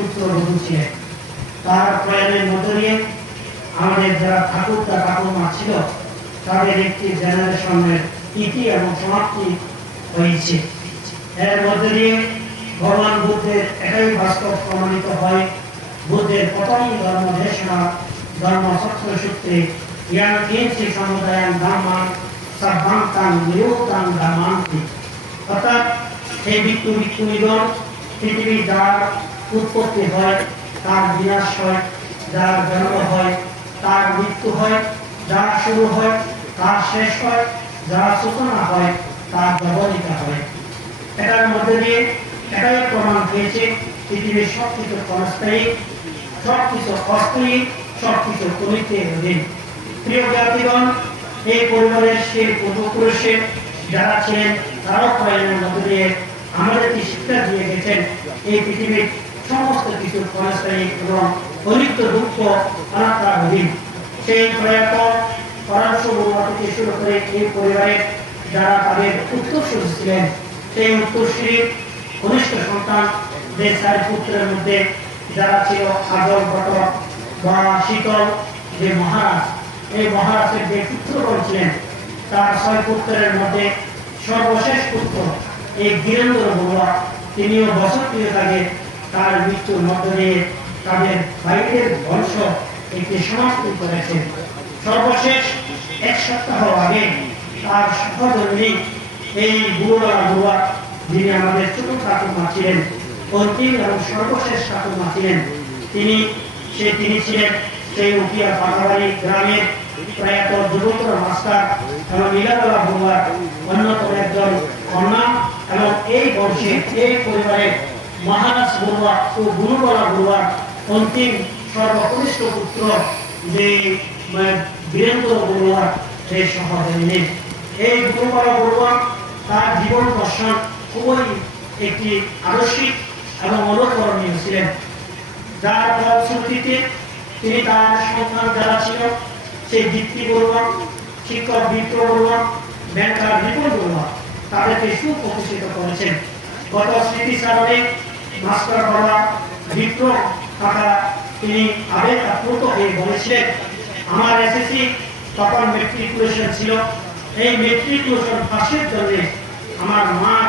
পুত্রবধূ ছিলেন। তার প্রয়াণের মধ্য দিয়ে আমাদের যারা ঠাকুরদা ঠাকুরমা ছিল তাদের একটি জেনারেশনের ইতি এবং সমাপ্তি হয়েছে। এর মধ্য দিয়ে ভগবান বুদ্ধের এটাই বাস্তব প্রমাণিত হয়, বুদ্ধের প্রথম ধর্ম দেশনা ধর্ম সত্য সূত্রে ইয়ান কিঞ্চি সমুদায়ান ধামান সাভান্তান নিরুতান ধামান্তি, অর্থাৎ সেই ভিক্ষু ভিক্ষুণীগণ পৃথিবী যার উৎপত্তি হয় তার বিনাশ হয়, যার জন্ম হয় তার মৃত্যু হয়, যার শুরু হয় তার শেষ হয়, যার সূচনা হয় তার ব্যবহৃতা হয়। এটার মধ্যে দিয়ে এটাই প্রমাণ হয়েছে পৃথিবীর সবকিছু ক্ষণস্থায়ী, সবকিছু অস্থায়ী, সবকিছু কমিতে অধীন। প্রিয় জাতিগণ, এই পরিবারের সেই পূর্বপুরুষের যারা ছিলেন তারাও প্রয়াণের মধ্যে দিয়ে আমাদেরকে শিক্ষা দিয়ে গেছেন এই পৃথিবীর সমস্ত কিছু ক্ষণস্থায়ী এবং অনিত্য দুঃখ অনাত্মার অধীন। সেই প্রয়াত পরামর্শ বড়ুয়া থেকে শুরু করে এই পরিবারের যারা তাদের উত্তরসূরি ছিলেন, সেই উত্তরসূরির কনিষ্ঠ সন্তান যে 4 পুত্রের মধ্যে যারা ছিল আজল ঘটক বা শীতল যে মহারাজ, এই মহারাজের যে পুত্রগণ ছিলেন তার 6 পুত্রের মধ্যে সর্বশেষ পুত্র এই বীরেন্দ্র বড়ুয়া, তিনিও বছর 3 আগে তার মৃত্যুর মধ্য দিয়ে তাদের বাইরের বংশ একটি সমাপ্তি করেছেন। সর্বশেষ 1 সপ্তাহ আগে তার সহধর্মী এই বড়ুয়া যিনি আমাদের ছোট ঠাকুরমা ছিলেন, অন্তিম এবং সর্বশেষ ঠাকুরমা ছিলেন, তিনি ছিলেন সেই উকিয়া পাতাবাড়ি গ্রামের প্রয়াত যুবতর মাস্টার এবং নীলাতলা বড়ুয়ার অন্যতম একজন কন্যা এবং এই বংশে এই পরিবারের মহারাজ বড়ুয়া ও গুরুবলা বড়ুয়ার অন্তিম সর্বকনিষ্ঠ পুত্র যে বীরেন্দ্র বড়ুয়া সেই সহধর্মী। এই গুরুবলা বড়ুয়া তার জীবন দর্শন খুবই একটি আদর্শিক এবং অনুকরণীয় ছিলেন, যার ফলশ্রুতিতে তিনি তার সন্তান যারা ছিল সেই দীপ্তি বড়ুয়া, শিক্ষক বিপ্র বড়ুয়া, ব্যাংকার বিপুল বড়ুয়া তাদেরকে সুপ্রতিষ্ঠিত করেছেন। গত স্মৃতিচারণে মাস্টার বাবা বিপ্র কাকা তিনি আবেগ আপ্লুত হয়ে বলেছিলেন, আমার এসএসসি তখন মেট্রিকুলেশন ছিল, এই মেট্রিকুলেশন পাশের জন্য আমার মার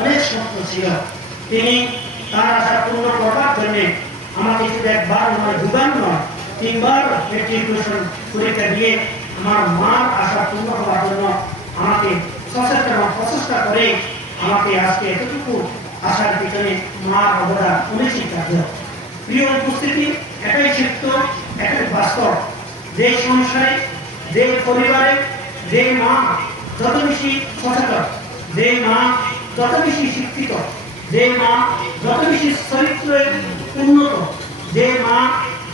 অনেক স্বপ্ন ছিল, তিনি তার আশা পূর্ণ করবার জন্য আমাকে শুধু 1 বার নয় 2 বার নয় 3 বার মেট্রিকুলেশন পরীক্ষা দিয়ে আমার মার আশা পূর্ণ হওয়ার জন্য আমাকে সচেতন এবং প্রচেষ্টা করে আমাকে আজকে এতটুকু আশার পিছনে মার অবদান অনস্বীকার্য। প্রিয় উপস্থিতি, এটাই সত্য, এটাই বাস্তব। যে সংসারে, যে পরিবারে যে মা যত বেশি সচেতন, যে মা যত বেশি শিক্ষিত, যে মা যত বেশি চরিত্রের উন্নত, যে মা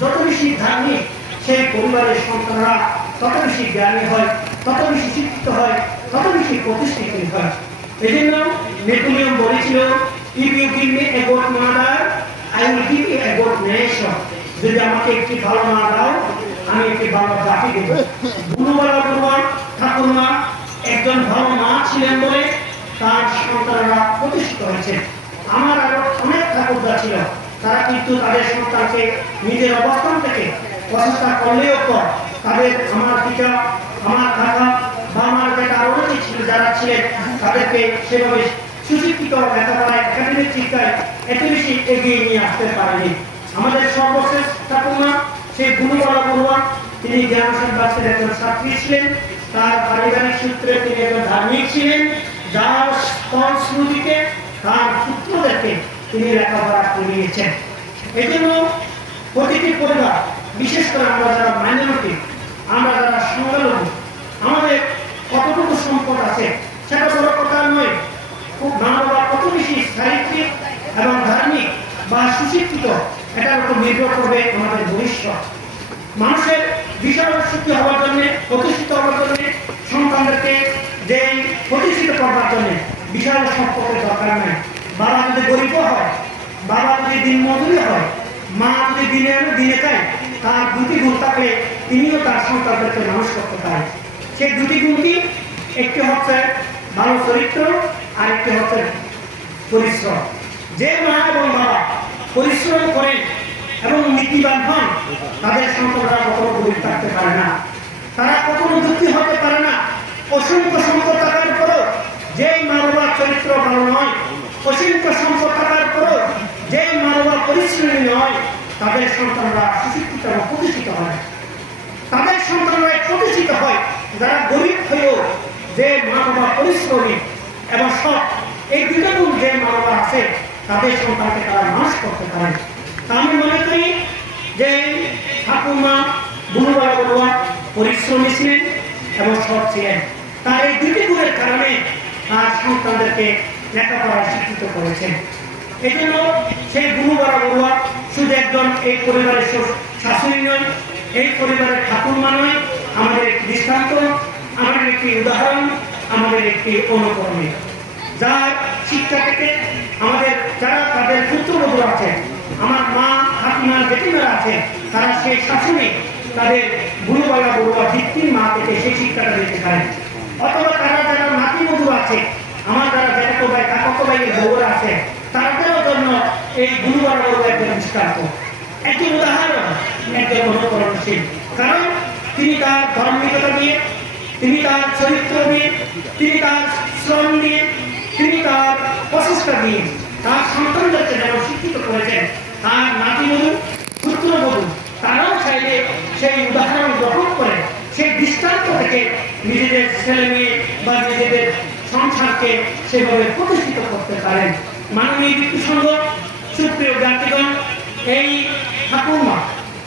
যত বেশি ধার্মিক, সেই পরিবারের সন্তানরা তত বেশি জ্ঞানী হয়, তত বেশি শিক্ষিত হয়, তত বেশি প্রতিষ্ঠিত হয়। এই জন্য নেপোলিয়ন বলেছিল, if you give me a good mother I will give you a good nation. যদি আমাকে একটি ভালো মা দাও আমি একটি ভালো জাতি দেব। গুরুবলা বড়ুয়া ঠাকুরমা একজন ভালো মা ছিলেন বলে তার সন্তানরা প্রতিষ্ঠিত হয়েছে। আমার আরো অনেক ঠাকুরদা ছিল, তারা কিন্তু তাদের সন্তানকে নিজের অবস্থান থেকে প্রচেষ্টা করলেও তাদের আমার পিতা, আমার কাকা বা আমার যেটা আরো অনেক ছিল যারা ছিলেন তাদেরকে সেভাবে সুশিক্ষিত লেখাপড়ায় একাডেমিক শিক্ষায় এত বেশি এগিয়ে নিয়ে আসতে পারেনি। আমাদের সর্বশেষ ঠাকুরমা সেই গুরুবলা বড়ুয়া, তিনি জ্ঞানসেন বাসের একজন ছাত্রী ছিলেন, তার পারিবারিক সূত্রে তিনি একজন ধার্মিক ছিলেন, যার ফলশ্রুতিতে তার পুত্রদেরকে তিনি লেখাপড়া করিয়েছেন। এই জন্য প্রতিটি পরিবার, বিশেষ করে আমরা যারা মাইনরিটি, আমরা যারা সংখ্যালঘু, আমাদের কতটুকু সম্পদ আছে সেটা বড় কথা নয়। খুব মা বাবা কত বেশি চারিত্রিক এবং ধার্মিক বা সুশিক্ষিত এটার উপর নির্ভর করবে আমাদের ভবিষ্যৎ। মানুষের বিশাল সুখী হওয়ার জন্য, প্রতিষ্ঠিত হওয়ার জন্য, সন্তানদেরকে যে প্রতিষ্ঠিত করবার জন্য বিশাল সম্পদের দরকার নেই। বাবা যদি গরিব হয়, বাবা যদি দিন মজুরি হয়, মা যদি দিনে আনে দিনে খায়, তার 2টি গুণ থাকলে তিনিও তার সন্তানদেরকে মানুষ করতে পারে। সেই 2টি গুণ কি? একটি হচ্ছে ভালো চরিত্র, আর একটি হচ্ছে পরিশ্রম। যে মা এবং বাবা পরিশ্রম করেন এবং নীতিবান হন, তাদের সন্তানরা কখনো গরিব থাকতে পারে না, তারা কখনো দুঃখী হতে পারে না। অসংখ্য সম্পদ থাকার পরও যেই মা বাবার চরিত্র ভালো নয়, অসংখ্য সম্পদ থাকার পরও যেই মা বাবা পরিশ্রমী নয়, তাদের সন্তানরা সুশিক্ষিত এবং প্রতিষ্ঠিত হয়। তাদের সন্তানরা প্রতিষ্ঠিত হয় যারা গরিব হয়েও যে মা বাবা পরিশ্রমী এবং সৎ, এই দুটো গুণ যে মা বাবা আছে তাদের সন্তানকে তারা মানুষ করতে পারে। তা আমি মনে করি যে ঠাকুরমা বুনুবালা বড়ুয়া পরিশ্রমী ছিলেন এবং সৎ ছিলেন। তার এই দুটি গুণের কারণে তার সন্তানদেরকে লেখাপড়ায় শিক্ষিত করেছেন। এই জন্য সেই বুনুবালা বড়ুয়া শুধু একজন এই পরিবারের শাশুড়ি নয়, এই পরিবারের ঠাকুরমা নয়, আমাদের একটি দৃষ্টান্ত, আমাদের একটি উদাহরণ, আমাদের একটি অনুকরণীয়, যার শিক্ষা থেকে আমাদের যারা তাদের পুত্রবধূ আছে, আমার মা ঠাকুমা জেঠিমারা আছে, তারা সেই শাসনে তাদের বুনুবালা বড়ুয়া ভিত্তির মা থেকে সেই শিক্ষাটা দিতে পারেন। অথবা তারা যারা নাতিবধূ আছে, আমার যারা জ্যাঠা ভাই কাকাতো ভাইয়ের বউরা আছে, তাদেরও জন্য এই বুনুবালা বড়ুয়া একজন দৃষ্টান্ত, একটি উদাহরণ, একজন অনুকরণশীল। কারণ তিনি তার ধর্মিকতা দিয়ে, তিনি তার চরিত্র দিয়ে, তিনি তার শ্রম দিয়ে, তিনি তার প্রচেষ্টা দিয়ে তার সন্তানদেরকে যেমন শিক্ষিত করেছেন, তার নাতিবধূ পুত্রবধূ তারাও চাইলে সেই উদাহরণ গ্রহণ করে সেই দৃষ্টান্ত থেকে নিজেদের ছেলে মেয়ে বা নিজেদের সংসারকে সেভাবে প্রতিষ্ঠিত করতে পারেন। মাননীয় ব্যক্তিসংঘ সুপ্রিয় জ্ঞাতিগণ, এই ঠাকুরমা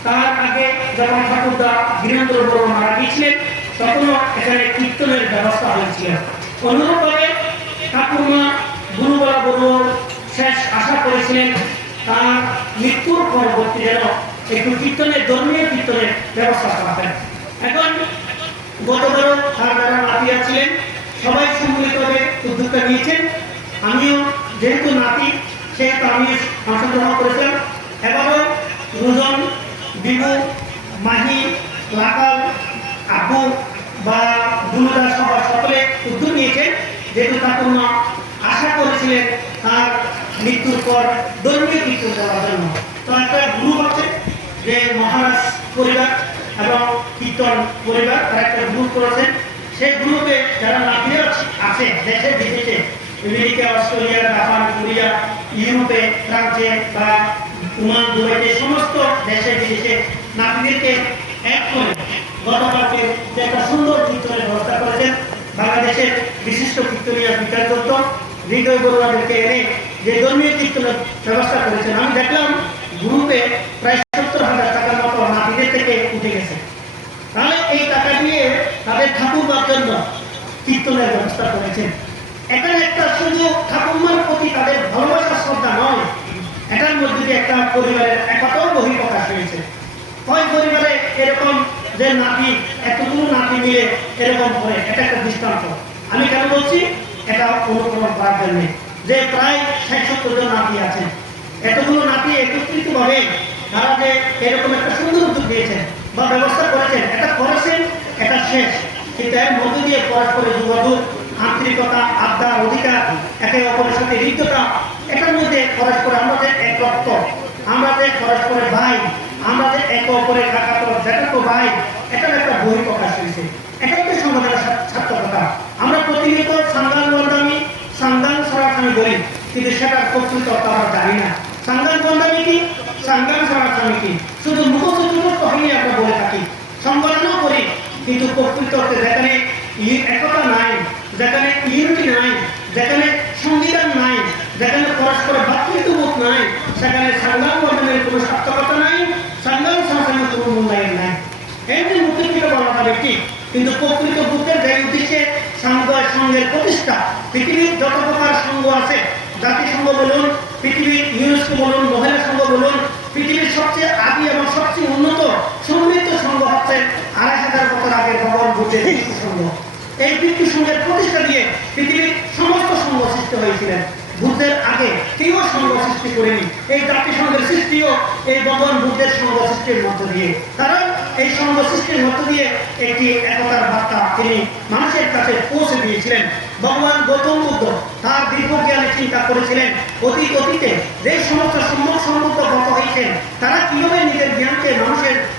তার আগে যখন ঠাকুরদা বীরেন্দ্র বড়ুয়া মারা গিয়েছিলেন তখনও এখানে কীর্তনের ব্যবস্থা হয়েছিল। অনুরূপভাবে ঠাকুরমা বুনুবালা বড়ুয়া শেষ আশা করেছিলেন তার মৃত্যুর পরবর্তী যেন একটু কীর্তনের, ধর্মীয় কীর্তনের ব্যবস্থা করা। এখন গতবারও তার যারা নাতিরা ছিলেন সবাই সম্মিলিতভাবে উদ্যোগটা নিয়েছেন। আমিও যেহেতু নাতি সেহেতু আমি অংশগ্রহণ করেছিলাম। এবারও রুজন, বিভু, মাহি, লাকাল, আবু বা বুনুদা সহ সকলে উদ্যোগ নিয়েছেন, যেহেতু ঠাকুরমা আশা করেছিলেন তার মৃত্যুর পর ধর্মীয় কীর্তন দেওয়ার জন্য। তো একটা গ্রুপ আছে যে মহারাজ পরিবার এবং কীর্তন পরিবার, তারা একটা গ্রুপ করেছেন। সেই গ্রুপে যারা নাতিরা আছে দেশে বিদেশে, আমেরিকা, অস্ট্রেলিয়া, জাপান, কোরিয়া, ইউরোপে, ফ্রান্সে বা ওমান, দুবাইতে সমস্ত দেশে বিদেশে নাতিদেরকে এক করে গতকালকে যে একটা সুন্দর কীর্তনের ব্যবস্থা করেছেন। বাংলাদেশের বিশিষ্ট কীর্তনীয় বিচার দত্ত হৃদয় বড়ুয়াদেরকে এনে যে ধর্মীয় কীর্তনের ব্যবস্থা করেছেন, আমি দেখলাম গ্রুপে প্রায় 70,000 টাকার মতো নাতিদের থেকে উঠে গেছে। তাহলে এই টাকা দিয়ে তাদের ঠাকুরমার জন্য কীর্তনের ব্যবস্থা করেছেন। এখানে একটা শুধু ঠাকুরমার প্রতি তাদের ভালোবাসা শ্রদ্ধা নয়, এটার মধ্যে দিয়ে একটা পরিবারের একতাও বহিঃপ্রকাশ হয়েছে। কয় পরিবারে এরকম যে নাতি, এতগুলো নাতি মিলে এরকম করে, এটা একটা দৃষ্টান্ত। আমি কেন বলছি এটা অনুকরণ করার জন্য, যে প্রায় 60-70 জন নাতি আছেন, এতগুলো নাতি একত্রিতভাবে তারা যে এরকম একটা সুন্দর উদ্যোগ দিয়েছেন বা ব্যবস্থা করেছেন, এটা করেছেন, এটা শেষ, কিন্তু এর মধ্য দিয়ে পরস্পরের যোগাযোগ, আন্তরিকতা, আড্ডা, অধিকার, একে অপরের সাথে হৃদ্যতা, এটার মধ্যে পরস্পর আমরা যে এক রক্ত, আমরা যে পরস্পরের ভাই, আমরা যে একে অপরের কাকাতো জ্যাঠাতো ভাই, এটার একটা বহিঃপ্রকাশ হয়েছে। এটাই তো সমাজের সার্থকতা। আমরা প্রতিনিয়ত সাংগান বন্দামি, সাংগান সরাসরি বলি, কিন্তু সেটার প্রকৃত আমরা জানি না। সাংগান বন্দামি কি, সাংগান সরাসরি কি, শুধু মুখচুমুখ হয়ে আমরা বলে থাকি, সম্বোধনও করি, কিন্তু প্রকৃত যেখানে একতা নাই, যেখানে ইউনিটি নাই, যেখানে সংবিধান নাই, যেখানে পরস্পর ভ্রাতৃত্ববোধ নাই, সেখানে সাংগান বন্ধনের কোনো সার্থকতা নাই, সাংগান সরাসরির কোনো মূল্যায়ন নাই। এমনি মুখের থেকে বলা যাবে কি, কিন্তু প্রকৃত বুদ্ধের যে উদ্দেশ্যে সংঘের প্রতিষ্ঠা, পৃথিবীর যত প্রকার সংঘ আছে, জাতিসংঘ বলুন, পৃথিবীর ইউনেস্কো বলুন, মহিলা সংঘ বলুন, পৃথিবীর সবচেয়ে আদি এবং সবচেয়ে উন্নত সমৃদ্ধ সংঘ হচ্ছে 2500 বছর আগের ভগবান বুদ্ধের ভিক্ষু সংঘ। এই ভিক্ষু সংঘের প্রতিষ্ঠা দিয়ে পৃথিবীর সমস্ত সংঘ সৃষ্টি হয়েছিলেন। বুদ্ধের আগে কেউ সংঘ সৃষ্টি করেনি। এই জাতিসংঘের সৃষ্টিও এই ভগবান বুদ্ধের সংঘ সৃষ্টির মধ্য দিয়ে, কারণ এই সংঘ সৃষ্টির মধ্য দিয়ে একটি একতার বার্তা তিনি মানুষের কাছে পৌঁছে দিয়েছিলেন। ভগবান গৌতম বুদ্ধ তার দীর্ঘজ্ঞানে চিন্তা করেছিলেন অতীতে যে সমস্ত সম্মুখ গত হয়েছেন তারা কিভাবে নিজের জ্ঞানকে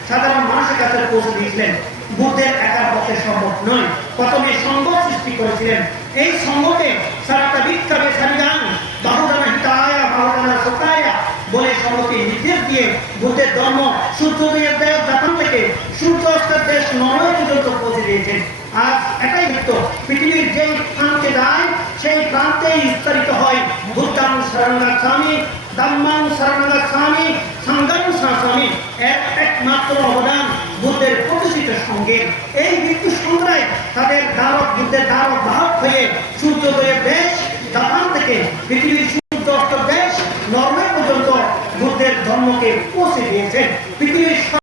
সাধারণ মানুষের কাছে পৌঁছে দিয়েছিলেন। বুদ্ধের একার পক্ষে সম্ভব নয়, প্রথমে সংঘ সৃষ্টি করেছিলেন। এই সংঘকে সারাটা বিক্ষাবে সারিদান বাহুদানা হিতায়া বাহুদানা সকায়া বলে সংঘকে নির্দেশ দিয়ে বুদ্ধের ধর্ম সূর্যোদয়ের দেশ জাপান থেকে সূর্য অস্তের দেশ নরওয়ে পর্যন্ত পৌঁছে দিয়েছেন। আর এটাই সত্য, পৃথিবীর যেই প্রান্তে যায় সেই প্রান্তেই বিস্তারিত হয় বুদ্ধাং শরণাগচ্ছামি, ধম্মাং শরণাগচ্ছামি, সংঘং শাসামি। একমাত্র অবদান বুদ্ধের প্রতিষ্ঠিত সঙ্গে এই মৃত্যু সংগ্রায় তাদের বুদ্ধের দ্বারক বাহক হয়ে সূর্যোদয়ের দেশ জাপান থেকে পৃথিবীর